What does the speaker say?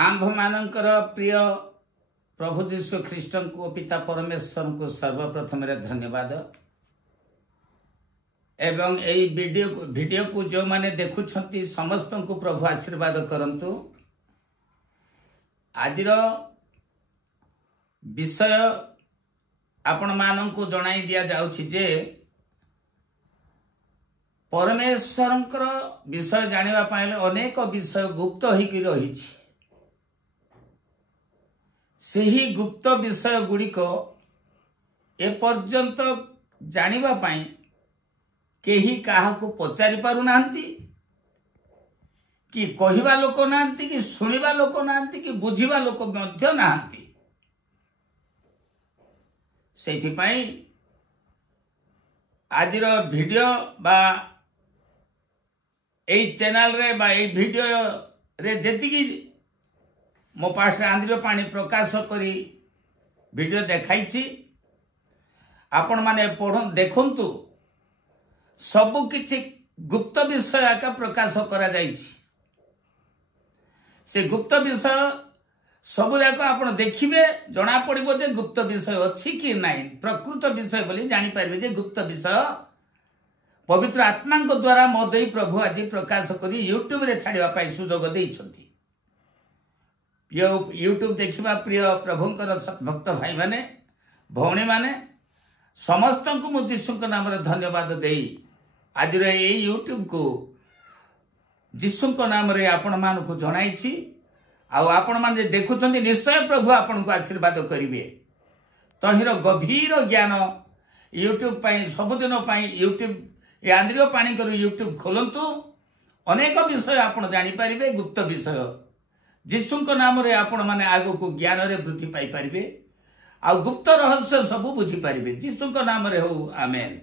आंभ मानकर प्रिय प्रभु जीशु ख्रीष्ट को पिता परमेश्वर को सर्वप्रथम धन्यवाद एवं यही वीडियो को जो माने देखुछंती समस्त को प्रभु आशीर्वाद करंतु। आज विषय आपण मानन को जणाई दिया जाउछि जे परमेश्वरंकर विषय जानिबा पाइले अनेक विषय गुप्त होइकि रहिछि। सेही गुप्त विषय गुड़िक एपर्यंत जानिबा पाई केही काहाकू पचारि पारु नांती कि कहिबा लोक नांती कि सुनिबा लोक नांती कि बुझिबा लोक मध्य नांती। सेथि पाई आजिर वीडियो बा एई चैनल रे बा एई वीडियो रे जेतिकी मो पास आंध्र पानी प्रकाश करी वीडियो देखाइछि आपण माने पढ़ देखंतु सबु किछि गुप्त विषय आका प्रकाश करा जाइछि। से गुप्त विषय सबु जाक आपण देखिबे जना पड़िबो जे गुप्त विषय अछि कि नाही। प्रकृत विषय बोली जानि पारिबे जे गुप्त विषय पवित्र आत्मा को द्वारा मोदई प्रभु आज प्रकाश करी यूट्यूब रे छाड़िबा पाई सुजोग देइछंती। यूट्यूब देखिबा प्रिय प्रभुंकर भक्त भाई माने भौणी माने समस्त को मु जीशु के नाम रे धन्यवाद देई आज रे ए यूट्यूब को जीशु के नाम रे आपण मान को जणाइछि। आ आपण मान जे देखुछंती निश्चय प्रभु आपण को आशीर्वाद करिवे। तहिर गभीर ज्ञान यूट्यूब पाई सबुदिन पाई यूट्यूब ए आंद्रिय पानी कर यूट्यूब खोलंतु अनेक विषय आपण जानि पारिबे। गुप्त विषय जीशु को नाम रे आपण माने आगो को ज्ञान रे वृद्धि पाई पारिबे आ गुप्त रहस्य सब बुझी पारिबे। जीशु को नाम रे हो आमेन।